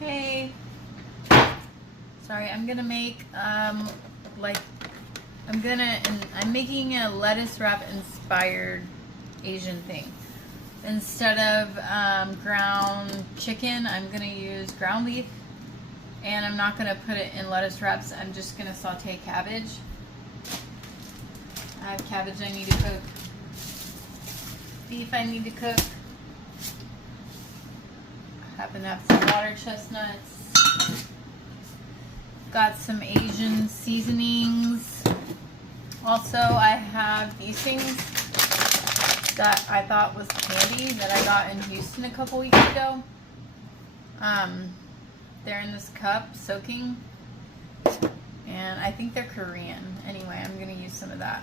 Hey, sorry, I'm gonna make I'm making a lettuce wrap inspired Asian thing. Instead of ground chicken, I'm gonna use ground beef, and I'm not gonna put it in lettuce wraps. I'm just gonna saute cabbage. I have cabbage I need to cook, beef I need to cook. Happen to have some water chestnuts. Got some Asian seasonings. Also, I have these things that I thought was candy that I got in Houston a couple weeks ago. They're in this cup, soaking. And I think they're Korean. Anyway, I'm going to use some of that.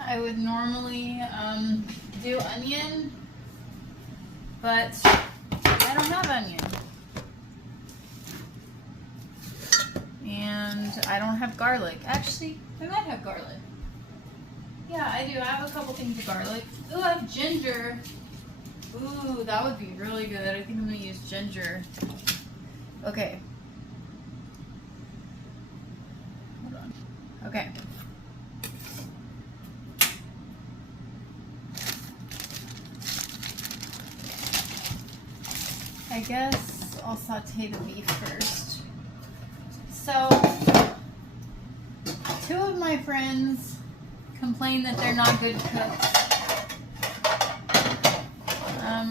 I would normally do onion, but I don't have onion. And I don't have garlic. Actually, I might have garlic. Yeah, I do. I have a couple things of garlic. Ooh, I have ginger. Ooh, that would be really good. I think I'm going to use ginger. Okay. Hold on. Okay. I guess I'll saute the beef first. So, two of my friends complain that they're not good cooks.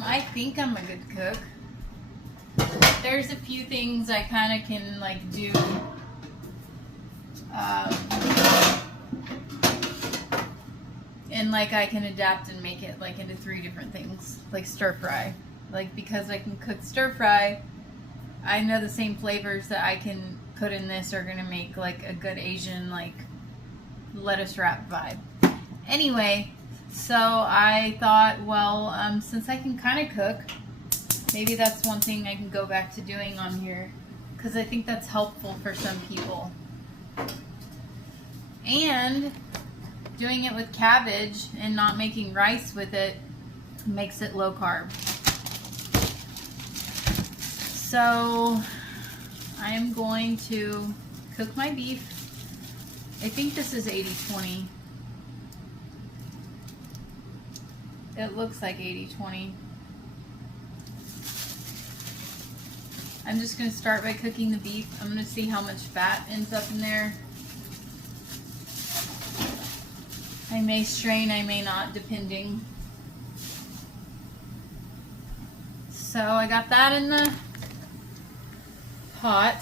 I think I'm a good cook. There's a few things I kind of can like do. And like I can adapt and make it like into 3 different things, like stir fry. Like because I can cook stir fry, I know the same flavors that I can put in this are gonna make like a good Asian like lettuce wrap vibe. Anyway, so I thought, well, since I can kind of cook, maybe that's one thing I can go back to doing on here, because I think that's helpful for some people. And doing it with cabbage and not making rice with it makes it low carb. So I'm going to cook my beef. I think this is 80-20. It looks like 80-20. I'm just going to start by cooking the beef. I'm going to see how much fat ends up in there. I may strain, I may not, depending. So I got that in the pot,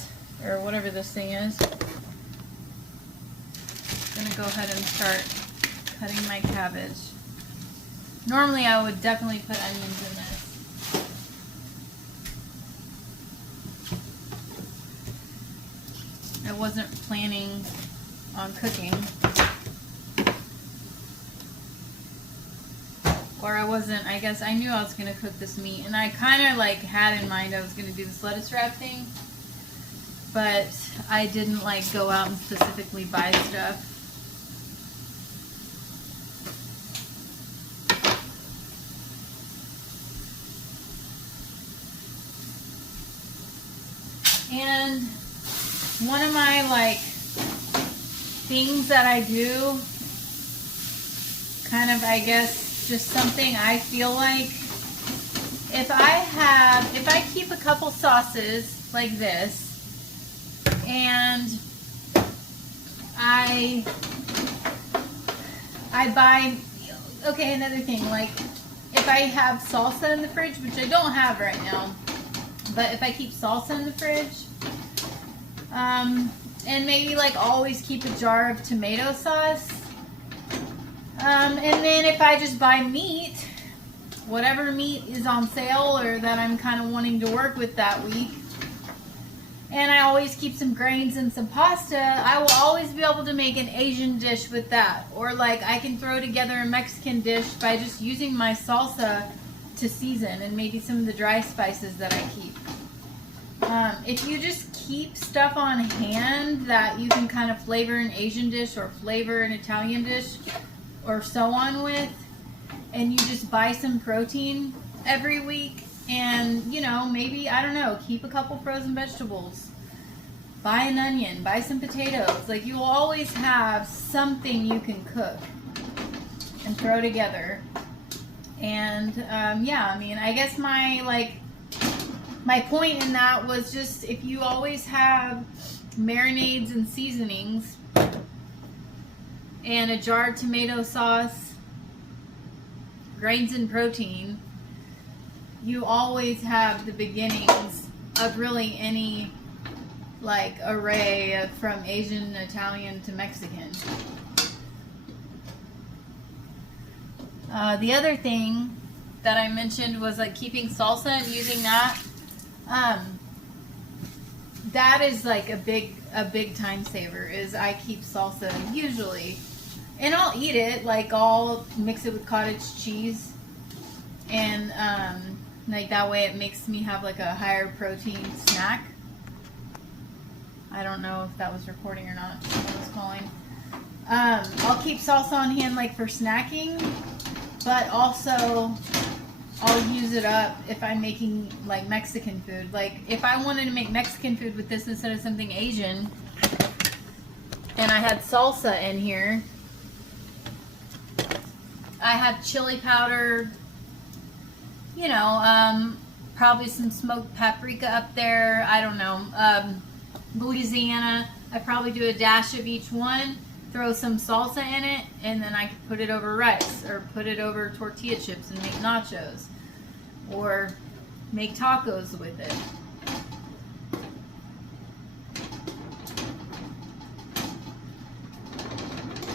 or whatever this thing is. I'm gonna go ahead and start cutting my cabbage. Normally I would definitely put onions in this. I wasn't planning on cooking. Or I wasn't, I guess I knew I was gonna cook this meat, and I kind of like had in mind I was gonna do this lettuce wrap thing, but I didn't like go out and specifically buy stuff. And one of my like things that I do, kind of, I guess, just something I feel like, if I keep a couple sauces like this, and I buy, okay, another thing, like if I have salsa in the fridge, which I don't have right now, but if I keep salsa in the fridge, and maybe like always keep a jar of tomato sauce, and then if I just buy meat, whatever meat is on sale or that I'm kind of wanting to work with that week, and I always keep some grains and some pasta, I will always be able to make an Asian dish with that. Or like I can throw together a Mexican dish by just using my salsa to season and maybe some of the dry spices that I keep. If you just keep stuff on hand that you can kind of flavor an Asian dish or flavor an Italian dish or so on with, and you just buy some protein every week, And, you know, maybe, I don't know, keep a couple frozen vegetables. Buy an onion, buy some potatoes. Like, you will always have something you can cook and throw together. And, yeah, I mean, I guess my point in that was just, if you always have marinades and seasonings and a jar of tomato sauce, grains and protein, you always have the beginnings of really any like array of, from Asian, Italian to Mexican. The other thing that I mentioned was like keeping salsa and using that. That is like a big time saver. Is I keep salsa usually, and I'll eat it. Like I'll mix it with cottage cheese, and like that way it makes me have like a higher protein snack. I don't know if that was recording or not. Someone was calling. I'll keep salsa on hand like for snacking, but also I'll use it up if I'm making like Mexican food. Like if I wanted to make Mexican food with this instead of something Asian, and I had salsa in here, I have chili powder, you know, probably some smoked paprika up there. I don't know. Louisiana. I probably do a dash of each one, throw some salsa in it, and then I could put it over rice or put it over tortilla chips and make nachos or make tacos with it.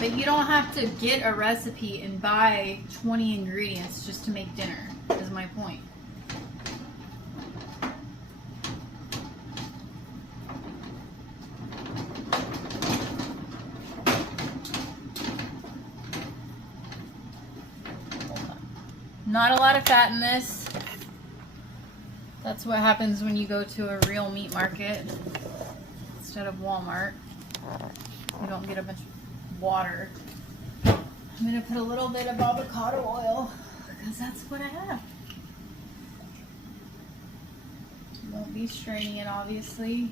But you don't have to get a recipe and buy 20 ingredients just to make dinner, is my point. Not a lot of fat in this. That's what happens when you go to a real meat market instead of Walmart. You don't get a bunch of water. I'm going to put a little bit of avocado oil because that's what I have. Won't be straining it, obviously.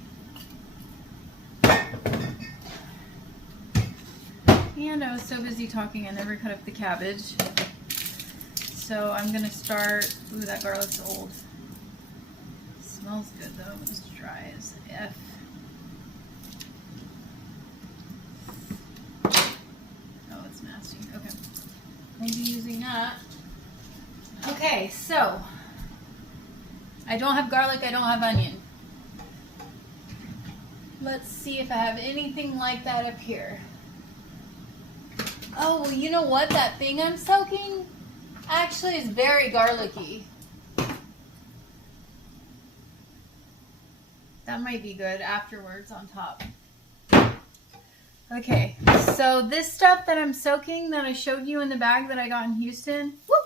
And I was so busy talking I never cut up the cabbage. So I'm gonna start. Ooh, that garlic's old. Smells good though. It's dry as F. Oh, it's nasty. Okay. I'll be using that. Okay, so I don't have garlic. I don't have onion. Let's see if I have anything like that up here. Oh, well, you know what? That thing I'm soaking actually is very garlicky. That might be good afterwards on top. Okay, so this stuff that I'm soaking that I showed you in the bag that I got in Houston, whoop,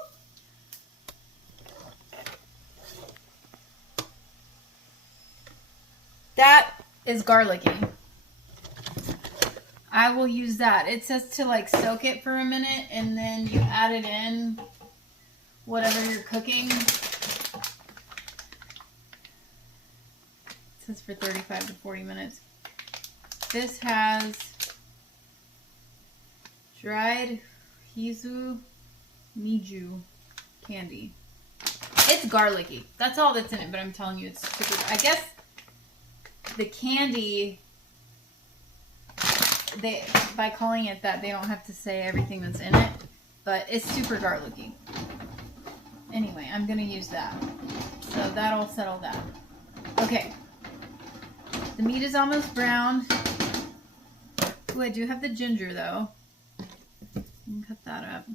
that is garlicky. I will use that. It says to like soak it for a minute and then you add it in whatever you're cooking. It says for 35 to 40 minutes. This has dried Hizu Miju candy. It's garlicky. That's all that's in it, but I'm telling you it's super. I guess the candy, by calling it that, they don't have to say everything that's in it, but it's super garlicky. Anyway, I'm gonna use that. So that'll settle that. Okay. The meat is almost brown. Ooh, I do have the ginger though. You can cut that up.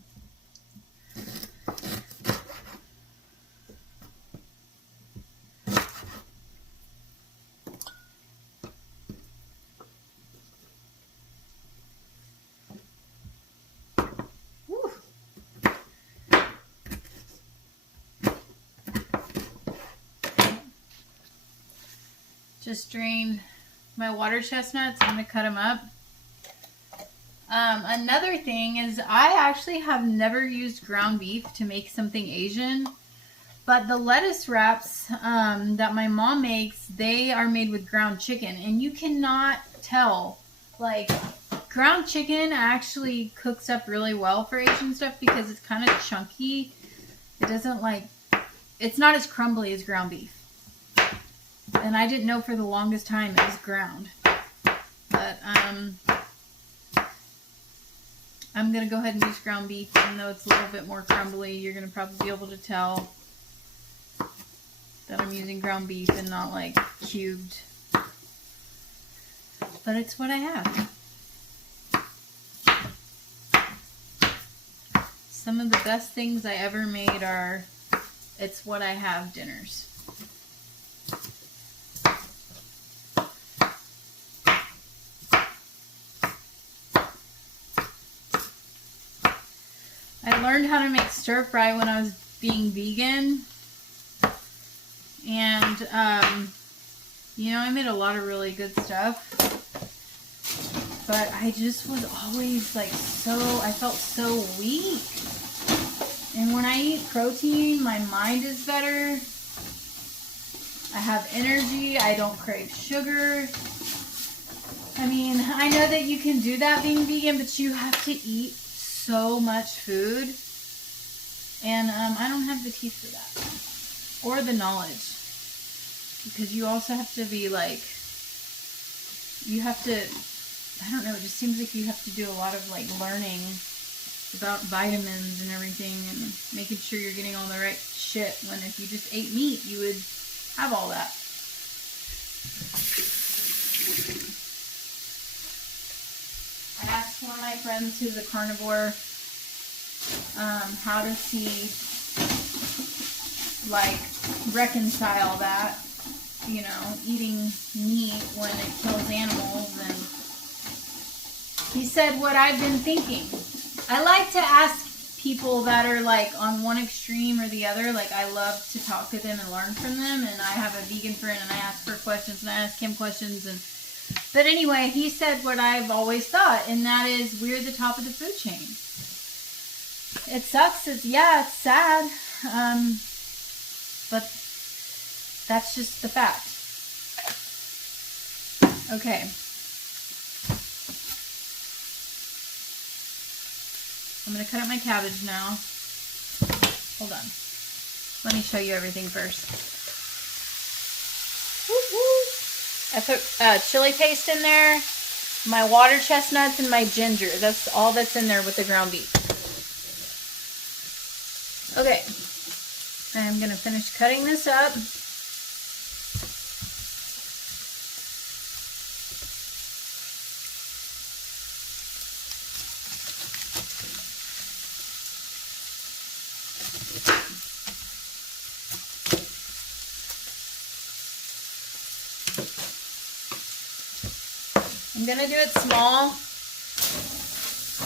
Just drained my water chestnuts. I'm going to cut them up. Another thing is I actually have never used ground beef to make something Asian. But the lettuce wraps that my mom makes, they are made with ground chicken. And you cannot tell. Like, ground chicken actually cooks up really well for Asian stuff because it's kind of chunky. It doesn't like, it's not as crumbly as ground beef. And I didn't know for the longest time it was ground. But I'm going to go ahead and use ground beef. Even though it's a little bit more crumbly, you're going to probably be able to tell that I'm using ground beef and not like cubed. But it's what I have. Some of the best things I ever made are it's what I have dinners. I learned how to make stir fry when I was being vegan. And, you know, I made a lot of really good stuff. But I just was always like I felt so weak. And when I eat protein, my mind is better. I have energy. I don't crave sugar. I mean, I know that you can do that being vegan, but you have to eat so much food. And I don't have the teeth for that. Or the knowledge. Because you also have to be like, you have to, I don't know, it just seems like you have to do a lot of like learning about vitamins and everything and making sure you're getting all the right shit, when if you just ate meat, you would have all that. I asked one of my friends who's a carnivore how to see, like, reconcile that, you know, eating meat when it kills animals, and he said what I've been thinking. I like to ask people that are like on one extreme or the other. Like, I love to talk to them and learn from them, and I have a vegan friend and I ask her questions and I ask him questions, and but anyway, he said what I've always thought, and that is we're the top of the food chain. It sucks. It's sad. But that's just the fact. Okay. I'm going to cut up my cabbage now. Hold on. Let me show you everything first. I put chili paste in there, my water chestnuts, and my ginger. That's all that's in there with the ground beef. Okay. I'm going to finish cutting this up. I'm going to do it small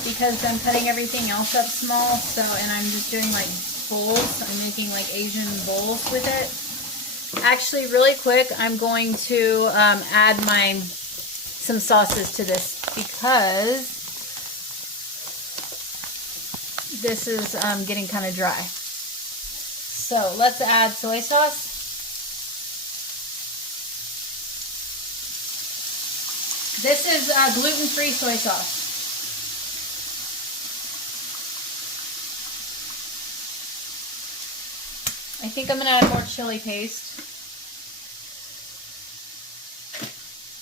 because I'm cutting everything else up small. So, and I'm just doing like bowls. I'm making like Asian bowls with it. Actually, really quick, I'm going to add some sauces to this because this is getting kind of dry. So let's add soy sauce. This is gluten-free soy sauce. I think I'm going to add more chili paste.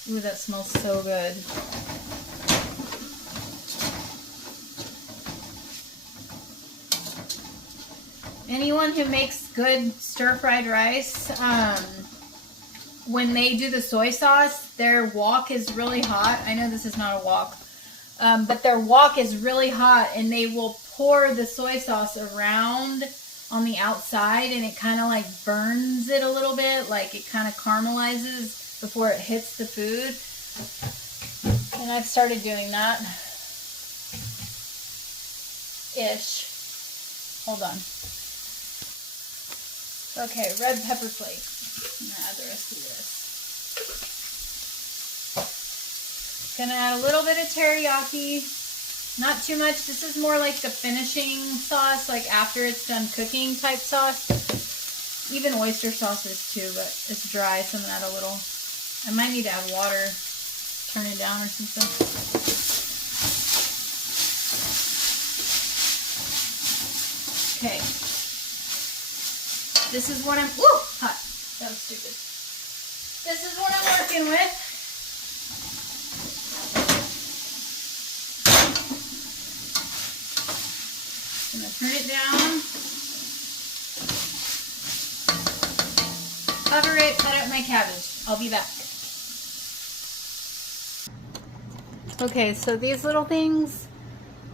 Ooh, that smells so good. Anyone who makes good stir-fried rice, when they do the soy sauce, their wok is really hot. I know this is not a wok, but their wok is really hot, and they will pour the soy sauce around on the outside, and it kind of like burns it a little bit, like it kind of caramelizes before it hits the food. And I've started doing that. Ish. Hold on. Okay, red pepper flakes. I'm gonna add the rest of this. Gonna add a little bit of teriyaki. Not too much. This is more like the finishing sauce, like after it's done cooking type sauce. Even oyster sauces too, but it's dry, so I'm gonna add a little. I might need to add water, turn it down or something. Okay. This is what I'm, woo, hot. That was stupid. This is what I'm working with. I'm gonna turn it down. Cover it, cut out my cabbage. I'll be back. Okay, so these little things,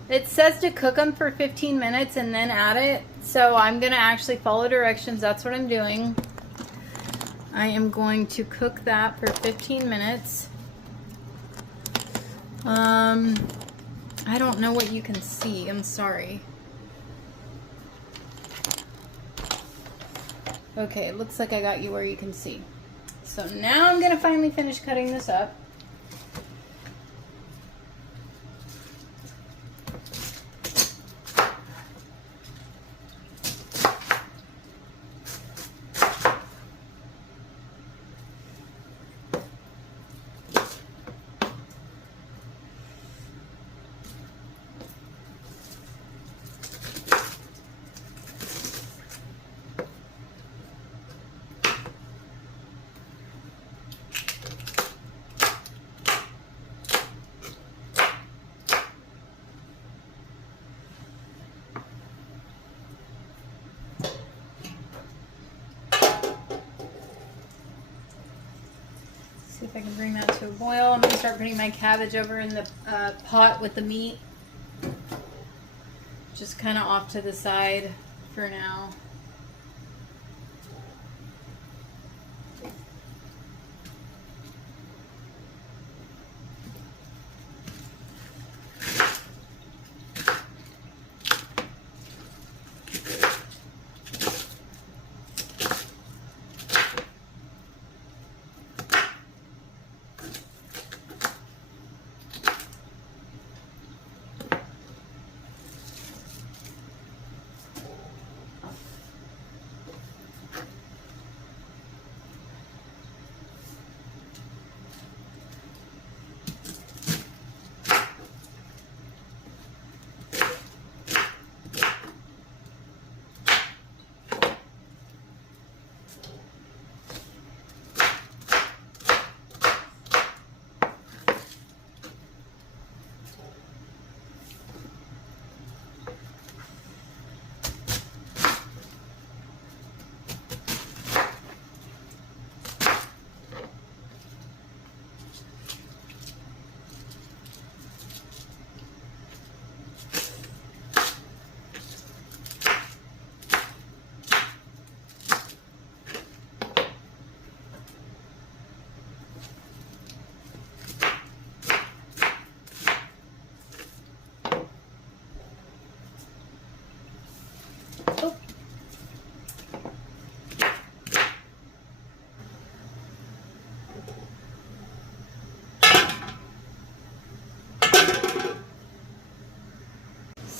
it says to cook them for 15 minutes and then add it. So I'm gonna actually follow directions. That's what I'm doing. I am going to cook that for 15 minutes. I don't know what you can see. I'm sorry. Okay, it looks like I got you where you can see. So now I'm gonna finally finish cutting this up. See if I can bring that to a boil. I'm going to start putting my cabbage over in the pot with the meat. Just kind of off to the side for now.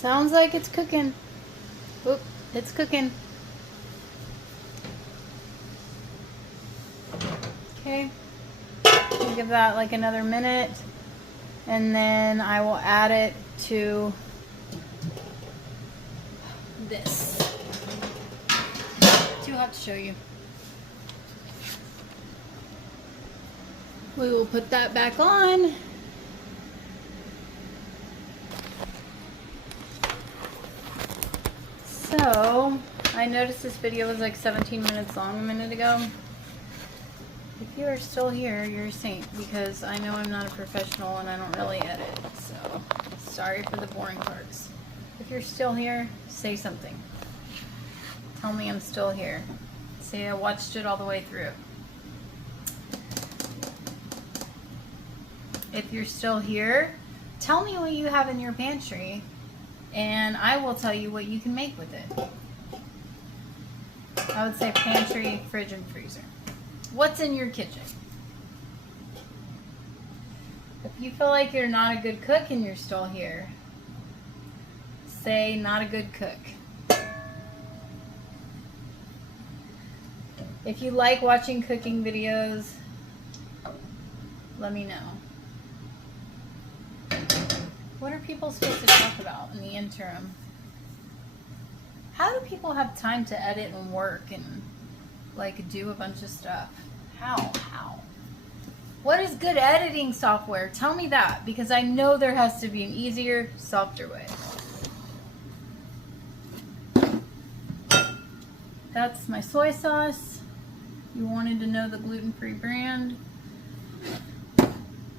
Sounds like it's cooking. Oop, it's cooking. Okay, I'll give that like another minute, and then I will add it to this. Too hot to show you. We will put that back on. So, I noticed this video was like 17 minutes long a minute ago. If you are still here, you're a saint, because I know I'm not a professional and I don't really edit, so sorry for the boring parts. If you're still here, say something. Tell me I'm still here. Say I watched it all the way through. If you're still here, tell me what you have in your pantry, and I will tell you what you can make with it. I would say pantry, fridge, and freezer. What's in your kitchen? If you feel like you're not a good cook and you're still here, say not a good cook. If you like watching cooking videos, let me know. What are people supposed to talk about in the interim? How do people have time to edit and work and like do a bunch of stuff? How? What is good editing software? Tell me that, because I know there has to be an easier, softer way. That's my soy sauce. You wanted to know the gluten-free brand.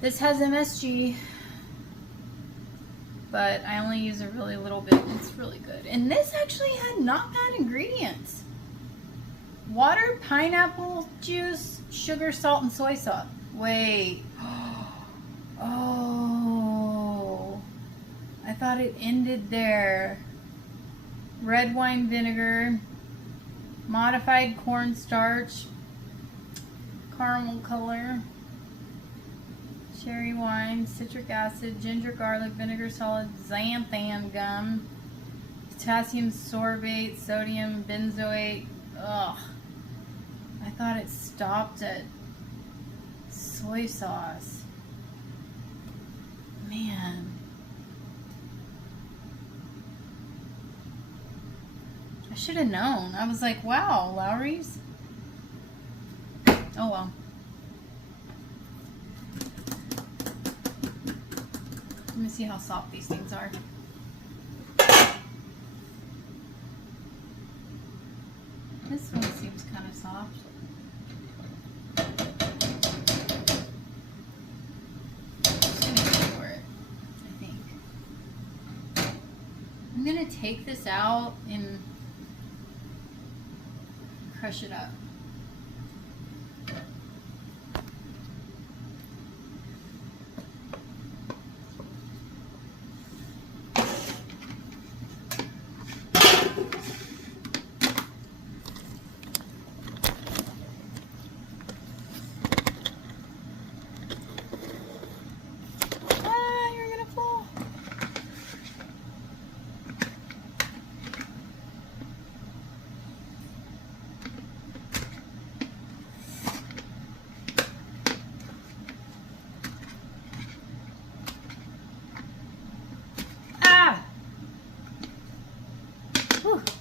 This has MSG, but I only use a really little bit. It's really good. And this actually had not bad ingredients. Water, pineapple juice, sugar, salt, and soy sauce. Wait. Oh. I thought it ended there. Red wine vinegar, modified cornstarch, caramel color, cherry wine, citric acid, ginger, garlic, vinegar, solid, xanthan gum, potassium sorbate, sodium benzoate. Ugh. I thought it stopped at soy sauce. Man. I should have known. I was like, wow, Lowry's. Oh well. Let me see how soft these things are. This one seems kind of soft. I'm gonna take this out and crush it up.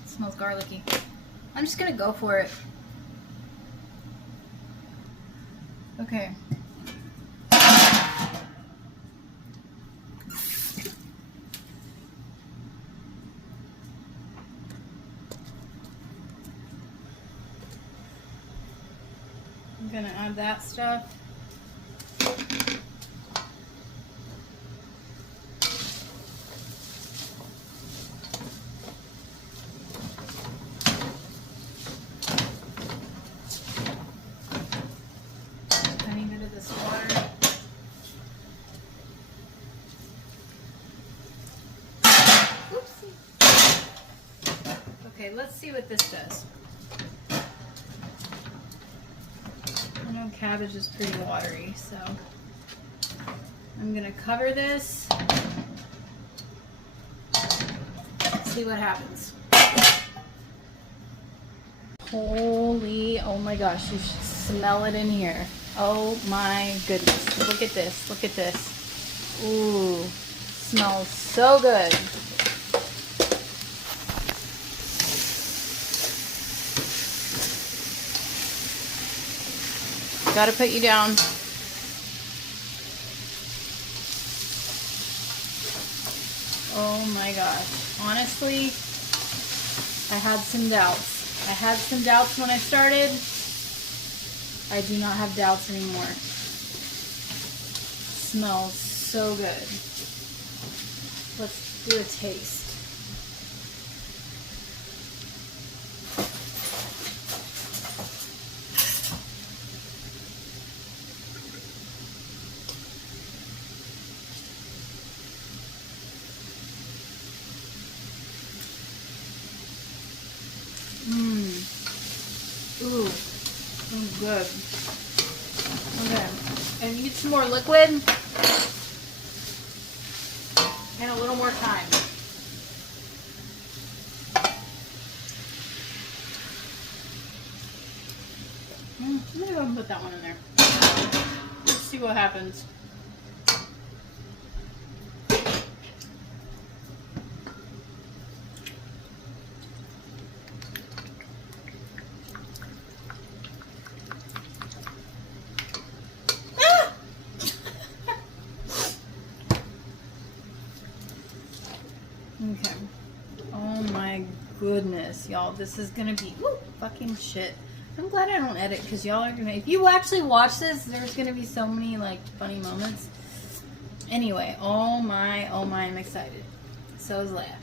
Smells garlicky. I'm just gonna go for it. Okay. I'm gonna add that stuff. Okay, let's see what this does. I know cabbage is pretty watery, so I'm gonna cover this. See what happens. Holy, oh my gosh, you should smell it in here. Oh my goodness, look at this, look at this. Ooh, smells so good. Gotta put you down. Oh my gosh. Honestly, I had some doubts. I had some doubts when I started. I do not have doubts anymore. Smells so good. Let's do a taste. Ooh, good. Okay, I need some more liquid and a little more time. I'm gonna go and put that one in there. Let's see what happens. Okay. Oh my goodness, y'all. This is gonna be fucking shit. I'm glad I don't edit because y'all are gonna. If you actually watch this, there's gonna be so many like funny moments. Anyway, oh my, I'm excited. So is Leia.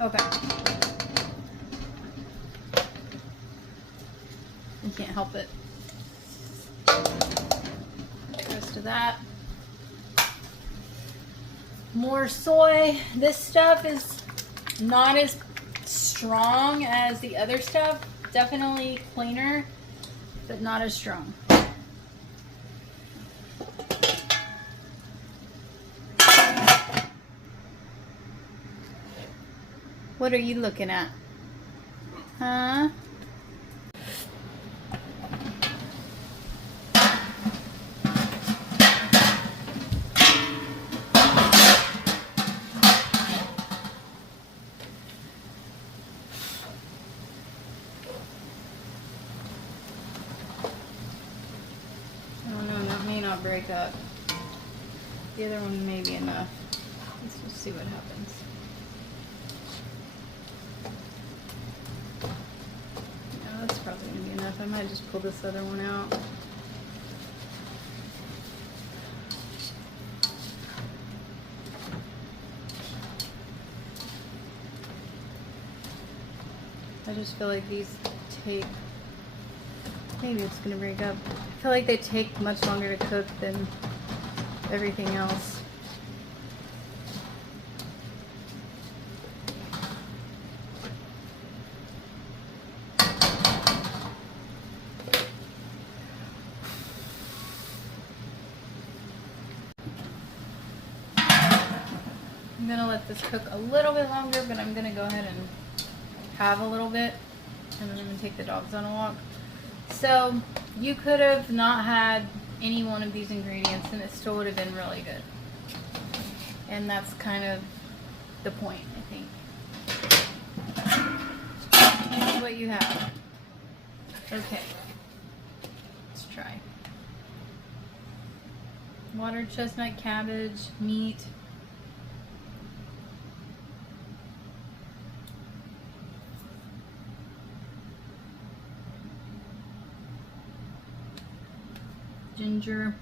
Okay. You can't help it. Rest of that. More soy. This stuff is not as strong as the other stuff. Definitely cleaner, but not as strong. What are you looking at? Huh? Oh no, that may not break up. The other one may be enough. Let's just see what happens. Yeah, that's probably gonna be enough. I might just pull this other one out. I just feel like these take, maybe it's gonna break up. I feel like they take much longer to cook than everything else. I'm gonna let this cook a little bit longer, but I'm gonna go ahead and have a little bit, and then I'm gonna take the dogs on a walk. So you could have not had any one of these ingredients and it still would have been really good. And that's kind of the point, I think. This is what you have. Okay. Let's try. Water, chestnut, cabbage, meat. Ginger.